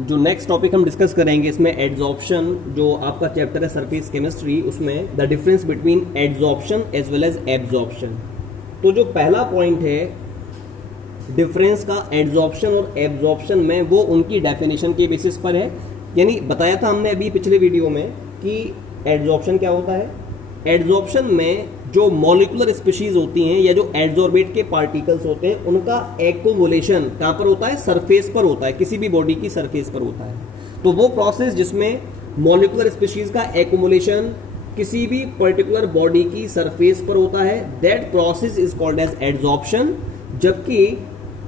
जो next topic हम discuss करेंगे इसमें एड्जॉर्प्शन, जो आपका चैप्टर है सरफेस केमिस्ट्री, उसमें the difference between adsorption as well as absorption. तो जो पहला पॉइंट है डिफरेंस का एड्जॉर्प्शन और एब्जॉर्प्शन में, वो उनकी डेफिनेशन के बेसिस पर है। यानी बताया था हमने अभी पिछले वीडियो में कि एड्जॉर्प्शन क्या होता है। एड्जॉर्प्शन में जो मॉलिक्यूलर स्पीशीज होती हैं या जो एड्जॉर्बेट के पार्टिकल्स होते हैं, उनका एक्युमुलेशन कहाँ पर होता है? सरफेस पर होता है, किसी भी बॉडी की सरफेस पर होता है। तो वो प्रोसेस जिसमें मॉलिक्यूलर स्पीशीज का एक्युमुलेशन किसी भी पर्टिकुलर बॉडी की सरफेस पर होता है, that process is called as adsorption. जबकि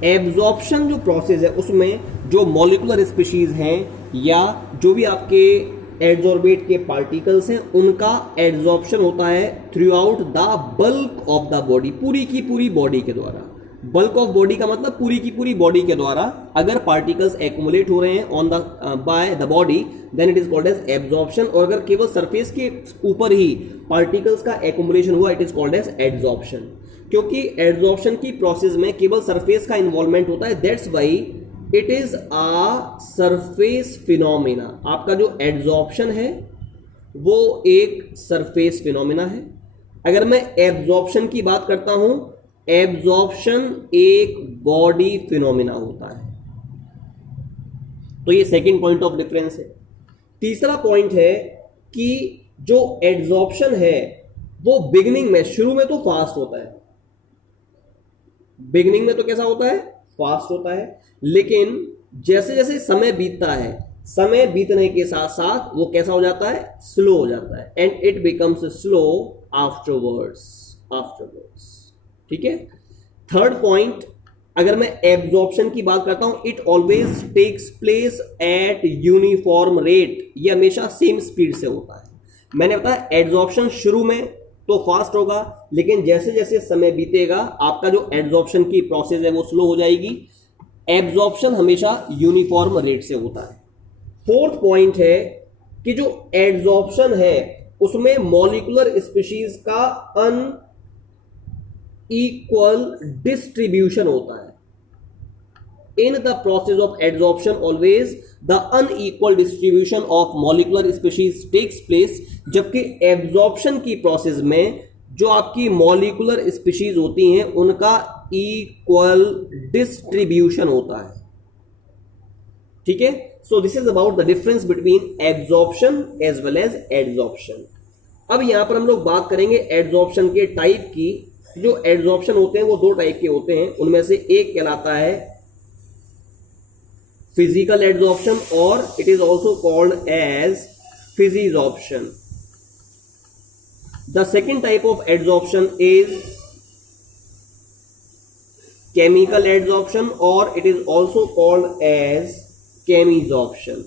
एब्जॉर्प्शन जो प्रोसेस है उसमें जो मॉलिक्यूलर स्पीशीज हैं या जो भी आपके एड्जॉर्बेट के पार्टिकल्स हैं, उनका एड्जॉर्प्शन होता है through out the bulk of the body, पूरी की पूरी बॉडी के द्वारा। बल्क ऑफ बॉडी का मतलब पूरी की पूरी बॉडी के द्वारा अगर पार्टिकल्स एक्युमुलेट हो रहे हैं on the by the body, then it is called as absorption. और अगर केवल सरफेस के ऊपर ही पार्टिकल्स का एक्युमुलेशन हुआ, it is called as adsorption. क्योंकि एड्जॉर्प्शन की प्रोसेस में केवल सरफेस का इन्वॉल्वमेंट होता है, that's why it is a surface phenomena. आपका जो एड्जॉर्प्शन है वो एक सरफेस फिनोमिना है। अगर मैं एब्जॉर्प्शन की बात करता हूं, एब्जॉर्प्शन एक बॉडी फिनोमिना होता है। तो ये सेकंड पॉइंट ऑफ डिफरेंस है। तीसरा पॉइंट है कि जो एड्जॉर्प्शन है वो बिगिनिंग में, शुरू में तो फास्ट होता है। बिगिनिंग में तो कैसा होता है? फास्ट होता है। लेकिन जैसे जैसे समय बीतता है, समय बीतने के साथ साथ वो कैसा हो जाता है? स्लो हो जाता है। And it becomes slow afterwards. ठीक है। थर्ड पॉइंट, अगर मैं एब्जॉर्प्शन की बात करता हूं, it always takes place at uniform rate. ये हमेशा सेम स्पीड से होता है। मैंने बताया एब्जॉर्प्शन शुरू में तो फास्ट होगा, लेकिन जैसे जैसे समय बीतेगा आपका जो एब्जॉर्प्शन की प्रोसेस है वो स्लो हो जाएगी। एब्जॉर्प्शन हमेशा यूनिफॉर्म रेट से होता है। फोर्थ पॉइंट है कि जो एब्जॉर्प्शन है उसमें मॉलिक्यूलर स्पीशीज का अनइक्वल डिस्ट्रीब्यूशन होता है। In the process of adsorption, always the unequal distribution of molecular species takes place। जबकि एब्जॉर्प्शन की प्रोसेस में जो आपकी मॉलिक्यूलर स्पीशीज होती हैं उनका इक्वल डिस्ट्रीब्यूशन होता है। ठीक है। So this is about the difference between absorption as well as adsorption. अब यहां पर हम लोग बात करेंगे एडजॉर्प्शन के टाइप की। जो एडजॉर्प्शन होते हैं वो दो टाइप के होते हैं, उनमें से एक कहलाता है physical adsorption or it is also called as physisorption. The second type of adsorption is chemical adsorption or it is also called as chemisorption.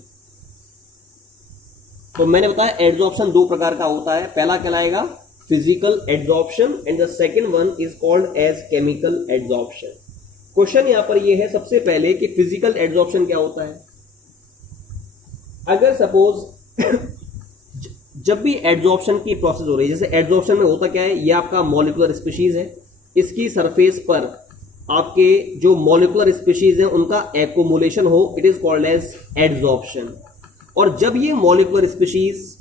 तो मैंने बताया एड्जॉर्प्शन दो प्रकार का होता है। पहला कहलाएगा physical adsorption and the second one is called as chemical adsorption. Question यहां पर यह है सबसे पहले कि फिजिकल एड्जॉर्प्शन क्या होता है। अगर सपोज जब भी एड्जॉर्प्शन की प्रोसेस हो रही है, जैसे एड्जॉर्प्शन में होता क्या है, ये आपका मॉलिक्यूलर स्पीशीज है, इसकी सरफेस पर आपके जो मॉलिक्यूलर स्पीशीज हैं उनका एक्युमुलेशन हो, it is called as adsorption. और जब ये मॉलिक्यूलर स्पीशीज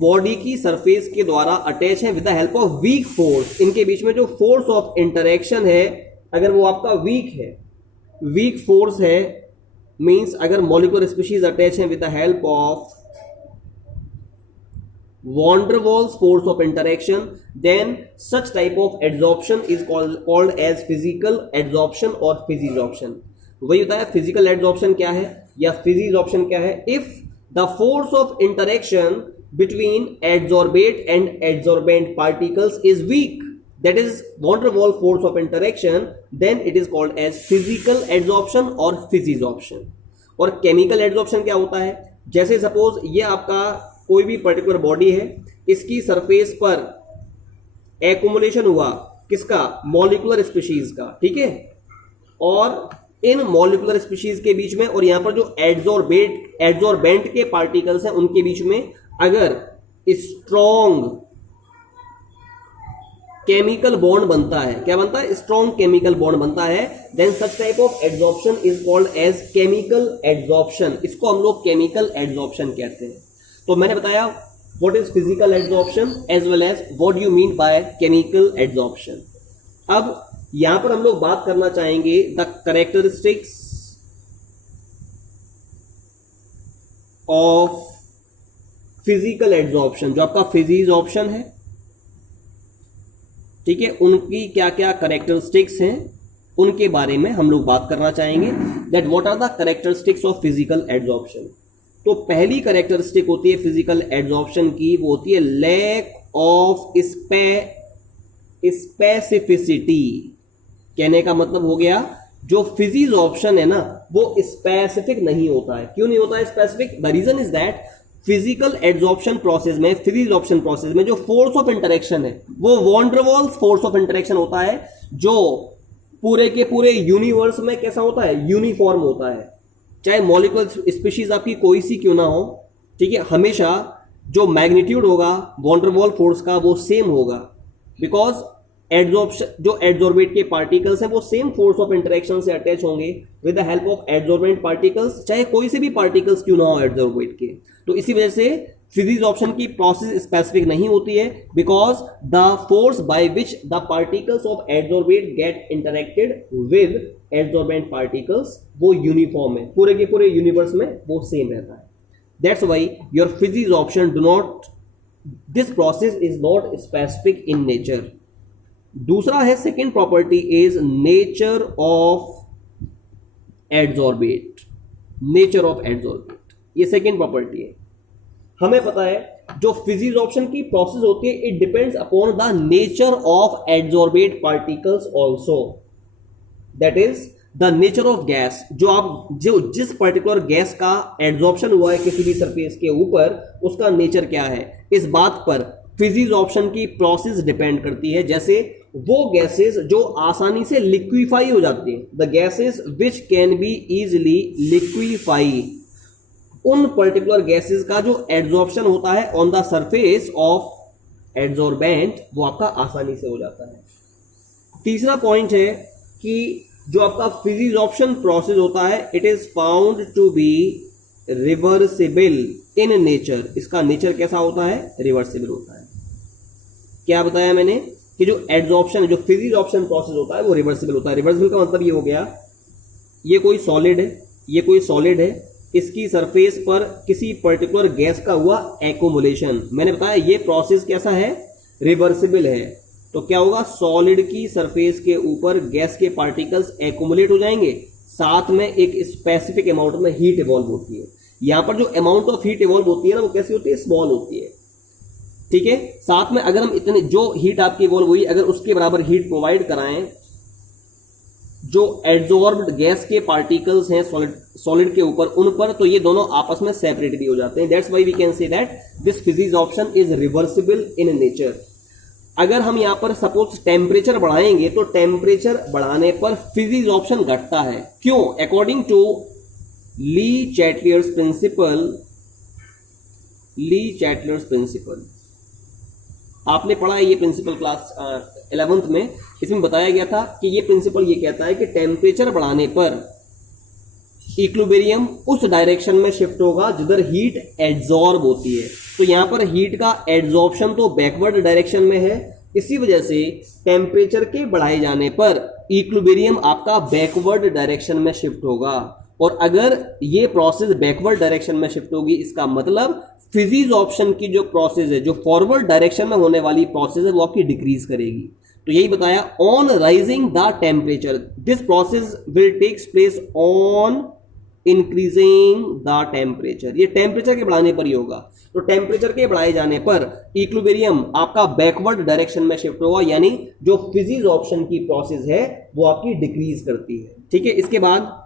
बॉडी की सरफेस के द्वारा अटैच है with the help of weak force, इनके बीच में जो फोर्स ऑफ इंटरेक्शन है अगर वो आपका वीक है, वीक फोर्स है, मींस अगर मॉलिक्यूलर स्पीशीज अटैच है with the help of van der Waals force of interaction, then such type of adsorption is called as physical adsorption और फिजिजॉर्प्शन। वही होता है फिजिकल एड्जॉर्प्शन क्या है या फिजिजॉर्प्शन क्या है। If the force of interaction between adsorbate and adsorbent particles is weak, that is van der Waals force of interaction, then it is called as physical adsorption और physisorption। और chemical adsorption क्या होता है? जैसे सपोज ये आपका कोई भी पर्टिकुलर बॉडी है, इसकी सरफेस पर एक्युमुलेशन हुआ किसका? मॉलिक्यूलर स्पीशीज का। ठीक है। और इन मॉलिक्यूलर स्पीशीज के बीच में और यहां पर जो एड्जॉर्बेंट के पार्टिकल्स हैं उनके बीच में अगर स्ट्रॉन्ग केमिकल बॉन्ड बनता है, क्या बनता है, स्ट्रॉन्ग केमिकल बॉन्ड बनता है, then such type of adsorption is called as chemical adsorption, इसको हम लोग केमिकल एड्सॉर्प्शन कहते हैं। तो मैंने बताया what is physical adsorption as well as what you mean by chemical adsorption. अब यहां पर हम लोग बात करना चाहेंगे the characteristics of physical adsorption, जो आपका फिजीज ऑप्शन है, ठीक है, उनकी क्या क्या कैरेक्टरिस्टिक्स हैं उनके बारे में हम लोग बात करना चाहेंगे, that what are the characteristics of physical adsorption. तो पहली कैरेक्टरिस्टिक होती है फिजिकल एड्सॉर्प्शन की, वो होती है लैक ऑफ स्पेसिफिसिटी। कहने का मतलब हो गया जो फिजीज ऑप्शन है ना वो स्पेसिफिक नहीं होता है। क्यों नहीं होता है specific? The reason is that physical adsorption process में, फिजिज ऑप्शन प्रोसेस में जो फोर्स ऑफ इंटरेक्शन है वो वॉन डर वाल्स फोर्स ऑफ इंटरेक्शन होता है, जो पूरे के पूरे यूनिवर्स में कैसा होता है, यूनिफॉर्म होता है। चाहे मॉलिक्यूलर स्पीशीज आपकी कोई सी क्यों ना हो, ठीक है, हमेशा जो मैग्नीट्यूड होगा वॉन डर वाल फोर्स का वो सेम होगा, बिकॉज एड्सॉर्प्शन, जो एड्सॉर्बेट के पार्टिकल्स हैं वो सेम फोर्स ऑफ इंटरेक्शन से अटैच होंगे with the help of adsorbent particles, चाहे कोई से भी पार्टिकल्स क्यों ना हो एड्सॉर्बेट के। तो इसी वजह से फिजिक्स ऑप्शन की प्रोसेस स्पेसिफिक नहीं होती है, because the force by which the particles of adsorbate get interacted with adsorbent particles वो यूनिफॉर्म है, पूरे के पूरे यूनिवर्स में वो सेम रहता है। That's why your physics option do not, this process is not specific in nature. दूसरा है second property is nature of adsorbate, nature of adsorbate, ये सेकेंड प्रॉपर्टी है। हमें पता है जो फिजिक्स ऑप्शन की प्रोसेस होती है it depends upon the nature of adsorbate particles also, that is the nature of gas, जो जिस पर्टिकुलर गैस का एड्सॉर्प्शन हुआ है किसी भी सरफेस के ऊपर उसका नेचर क्या है, इस बात पर फिजिक्स ऑप्शन की प्रोसेस डिपेंड करती है। जैसे वो गैसेस जो आसानी से लिक्विफाई हो जाती हैं, the gases which can be easily liquefy, उन पर्टिकुलर गैसेस का जो एड्सॉर्प्शन होता है on the surface of adsorbent वो आपका आसानी से हो जाता है। तीसरा पॉइंट है कि जो आपका फिजिक्स ऑप्शन प्रोसेस होता है it is found to be reversible in nature, इसका नेचर कैसा होता है, रिवर्सिबल होता है। क्या बताया मैंने कि जो एड्सॉर्प्शन, जो फिजिक्स ऑप्शन प्रोसेस होता है वो रिवर्सिबल होता है। रिवर्सिबल का मतलब ये हो गया, ये कोई सॉलिड है, ये कोई सॉलिड है, इसकी सरफेस पर किसी पर्टिकुलर गैस का हुआ एक्युमुलेशन, मैंने बताया ये प्रोसेस कैसा है, रिवर्सिबल है। तो क्या होगा, सॉलिड की सरफेस के ऊपर गैस के पार्टिकल्स एक्युमुलेट हो जाएंगे, साथ में एक स्पेसिफिक अमाउंट में हीट इवॉल्व होती है। यहां पर जो अमाउंट ऑफ हीट इवॉल्व होती है ना वो कैसी होती है, स्मॉल होती है, ठीक है। साथ में अगर हम इतने जो हीट आपकी इवॉल्व हुई अगर उसके बराबर हीट प्रोवाइड कराएं जो एड्सॉर्ब्ड गैस के पार्टिकल्स हैं सॉलिड के ऊपर उन पर, तो ये दोनों आपस में सेपरेट भी हो जाते हैं। That's why we can say that this physisorption is reversible in nature. अगर हम यहां पर सपोज टेम्परेचर बढ़ाएंगे तो टेम्परेचर बढ़ाने पर फिजिक्स ऑप्शन घटता है। क्यों? According to Le Chatelier's principle, आपने पढ़ा है ये प्रिंसिपल क्लास 11th में, इसमें बताया गया था कि ये प्रिंसिपल ये कहता है कि टेम्परेचर बढ़ाने पर इक्विलिब्रियम उस डायरेक्शन में शिफ्ट होगा जिधर हीट एड्सॉर्ब होती है। तो यहां पर हीट का एड्सॉर्प्शन तो बैकवर्ड डायरेक्शन में है, इसी वजह से टेम्परेचर के बढ़ाए जाने पर इक्विलिब्रियम आपका बैकवर्ड डायरेक्शन में शिफ्ट होगा। और अगर ये प्रोसेस बैकवर्ड डायरेक्शन में शिफ्ट होगी इसका मतलब फिजिक्स ऑप्शन की जो प्रोसेस है, जो फॉरवर्ड डायरेक्शन में होने वाली प्रोसेस है वो आपकी डिक्रीज करेगी। तो यही बताया, on rising the temperature this process will takes place on increasing the temperature, ये टेम्परेचर के बढ़ाने पर ही होगा। तो टेम्परेचर के बढ़ाए जाने पर इक्विलिब्रियम आपका बैकवर्ड डायरेक्शन में शिफ्ट होगा, यानी जो फिजिक्स ऑप्शन की प्रोसेस है वो आपकी डिक्रीज करती है, ठीक है। इसके बाद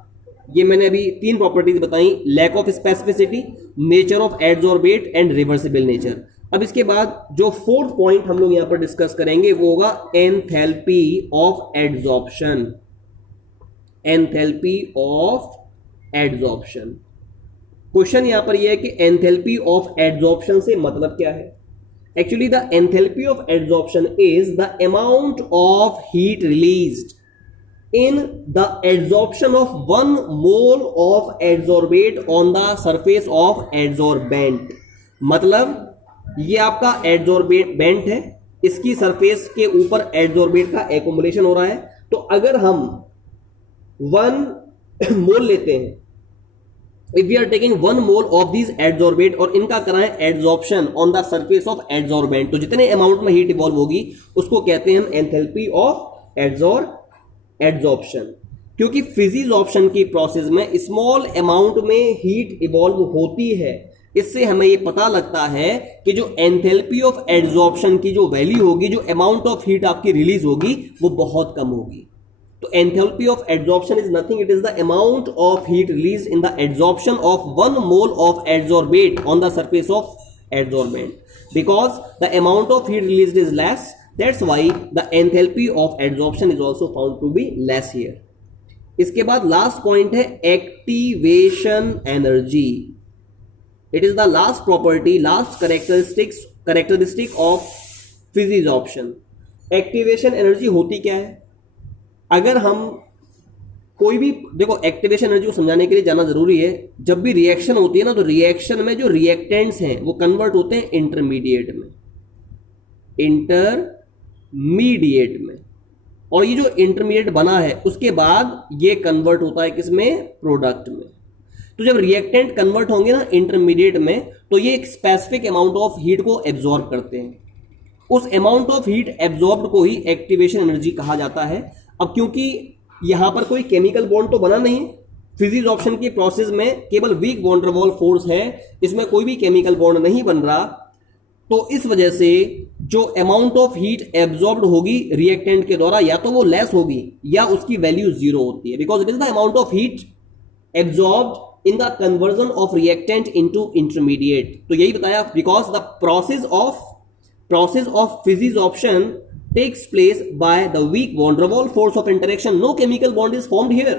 ये मैंने अभी 3 प्रॉपर्टीज बताई, lack of specificity, nature of adsorbate and reversible nature. अब इसके बाद जो 4th पॉइंट हम लोग यहां पर डिस्कस करेंगे वो होगा enthalpy of adsorption, enthalpy of adsorption. Question यहां पर यह है कि एंथैल्पी ऑफ एड्सॉर्प्शन से मतलब क्या है। Actually, the enthalpy of adsorption is the amount of heat released in the adsorption of 1 mole of adsorbate on the surface of adsorbent. मतलब ये आपका adsorbent है, इसकी सरफेस के ऊपर adsorbate का accumulation हो रहा है. तो अगर हम 1 मोल लेते हैं, if we are taking 1 mole of these adsorbate और इनका कराएं adsorption on the surface of adsorbent, तो जितने अमाउंट में हीट इवॉल्व होगी उसको कहते हैं हम एंथैल्पी ऑफ adsorption. क्योंकि फिजिजॉर्प्शन की प्रोसेस में स्मॉल अमाउंट में हीट इवॉल्व होती है, इससे हमें ये पता लगता है कि जो एंथैल्पी ऑफ adsorption की जो वैल्यू होगी, जो अमाउंट ऑफ हीट आपकी रिलीज होगी वो बहुत कम होगी. तो enthalpy of adsorption is nothing, it is the amount of heat released in the adsorption of 1 mole of adsorbate on the surface of adsorbent. Because the amount of heat released is less, that's why the enthalpy of adsorption is also found to be less here. इसके बाद last point है activation energy. It is the last property, last characteristic of फिजिजॉर्प्शन. Activation energy होती क्या है? अगर हम कोई भी, देखो एक्टिवेशन एनर्जी को समझाने के लिए जाना जरूरी है. जब भी रिएक्शन होती है ना, तो रिएक्शन में जो रिएक्टेंट्स हैं वो कन्वर्ट होते हैं इंटरमीडिएट में, और ये जो इंटरमीडिएट बना है उसके बाद ये कन्वर्ट होता है किसमें? प्रोडक्ट में. तो जब रिएक्टेंट कन्वर्ट होंगे ना इंटरमीडिएट में, तो ये एक स्पेसिफिक अमाउंट ऑफ हीट को एब्जॉर्ब करते हैं. उस अमाउंट ऑफ हीट एब्जॉर्ब्ड को ही एक्टिवेशन एनर्जी कहा जाता है. अब क्योंकि यहां पर कोई केमिकल बॉन्ड तो बना नहीं, फिजिजॉर्प्शन की प्रोसेस में केवल weak van der Waals force है, इसमें कोई भी केमिकल बॉन्ड नहीं बन रहा, तो इस वजह से जो अमाउंट ऑफ हीट एब्जॉर्ब्ड होगी रिएक्टेंट के द्वारा, या तो वो लेस होगी या उसकी वैल्यू जीरो होती है. Because it is the amount of heat absorbed in the conversion of reactant into intermediate. तो यही बताया, because the process of physisorption takes place by the weak van der Waals force of interaction. No chemical bond is formed here.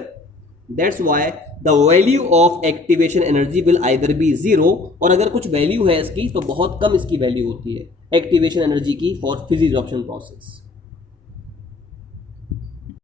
That's why the value of activation energy will either be zero, और अगर कुछ value है इसकी तो बहुत कम इसकी value होती है एक्टिवेशन एनर्जी की फॉर फिजिजॉर्प्शन प्रोसेस.